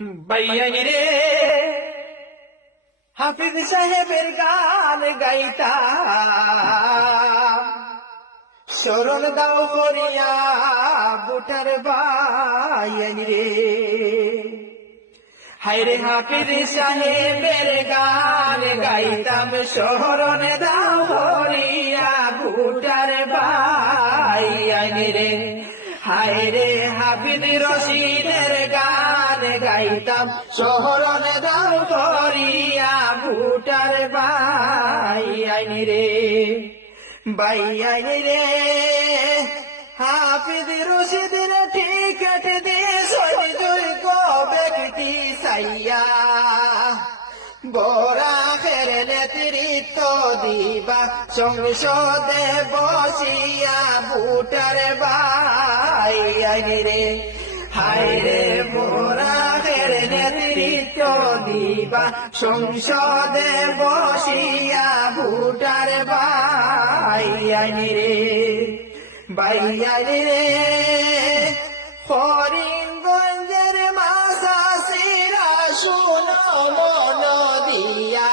বাইয়াই রে হাফিজ সাহেবের গান গাইতা শরণ দাও করিয়া বুটার বাইয়াই রে হাইরে হাফিজ সাহেবের গান গাইতাম শহরণ দাও করিয়া বুটার বাইয়াই রে হায়রে হাফিজ রশিদের গান গাইতাম শহরণ দাও করিয়া বুটার বাই, আইনি রে, বাই, আইনি রে। দিয়ে সই দুই ব্যক্তি সাইয়া বরাকের নেতৃত্ব দিবা, সংসদে বসিয়া ভুটার বাই রে। হায় রে নেতৃত্ব দিবা। সংসদে বসিয়া ভুটার বাই রে বাই রে। হরিঙ্গঞ্জের মাসা সিরা শুনো মন দিয়া।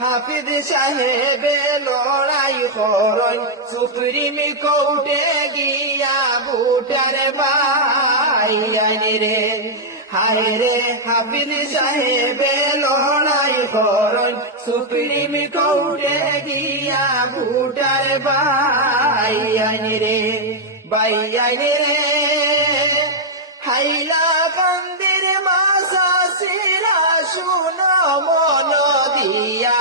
হাফিজ সাহেবে লড়াই করন সুপ্রিম কোর্টে গিয়া বুটার বাইয়ানি রে। হায় রে হাফিজ সাহেবে লড়াই করন। সুপ্রিম কোর্টে গিয়া বুটার বাইয়ানি রে বাই বাইয়ানি রে হাইলা কান্দির মাসা সিরা শুনো মন দিয়া।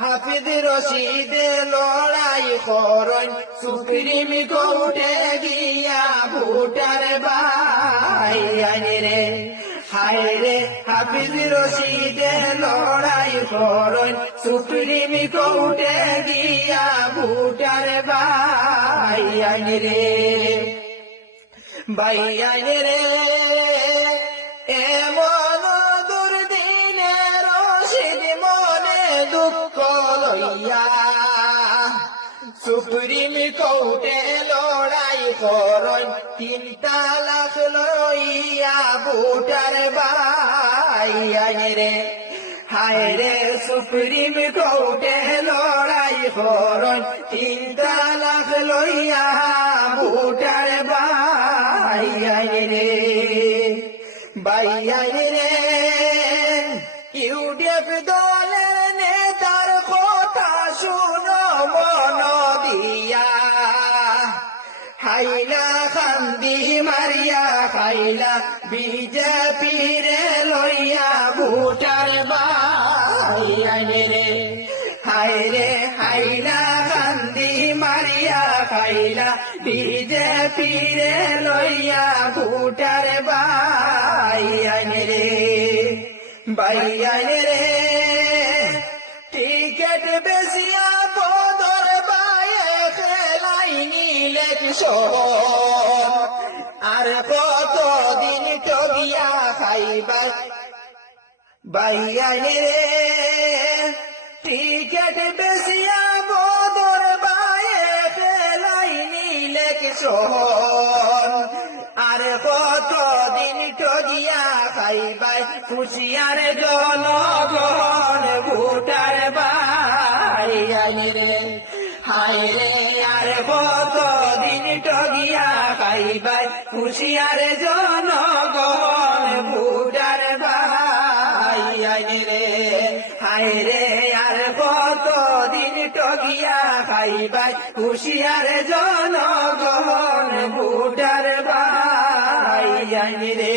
হাফিজ রশিদে লড়াই করন। সুপ্রিম কোর্টে গিয়া ভুটার বাই হায় রে হাফিজ রশিদে লড়াই করন। সুপ্রিম কোর্টে দিয়া ভুটার আনি রে বাইয়াই রে। সুপ্রিম কোর্টে লড়াই করই, তিনটা লাখ লইয়া ভোটার বাইয়াই রে, হায় রে, সুপ্রিম কোর্টে লড়াই করই, তিনটা লাখ লইয়া ভোটার বাইয়াই রে বাইয়াই রে, ইউডিএফ দলের হাইলা খান্দি মারিয়া খাইলা বিজেপি রে লইয়া ভোটার বাইয়াই রে হায় রে। হাইলা কান্দি মারিয়া খাইলা বিজেপি রে লইয়া ভোটার বাইয়ান রে। বাইয়ান রে। আর কত দিন টবিয়া খাইবার? বাইয়ান রে, টিকেট বেশিয়া বদর বায়ে খেলাইনি লেকশন আর কত দিন টগিয়া খাইবাই খুশিয়ার জনগণ ভোটার বাইয়ান রে। হায় রে আর কত দিন টগিয়া খাইবাই খুশিয়ার জনগণ ভোটার বাইয়ান রে হায় রে আর কত দিন টগিয়া খাইবাই, হুশিয়ার জনগণ ভোটার বাইয়ান রে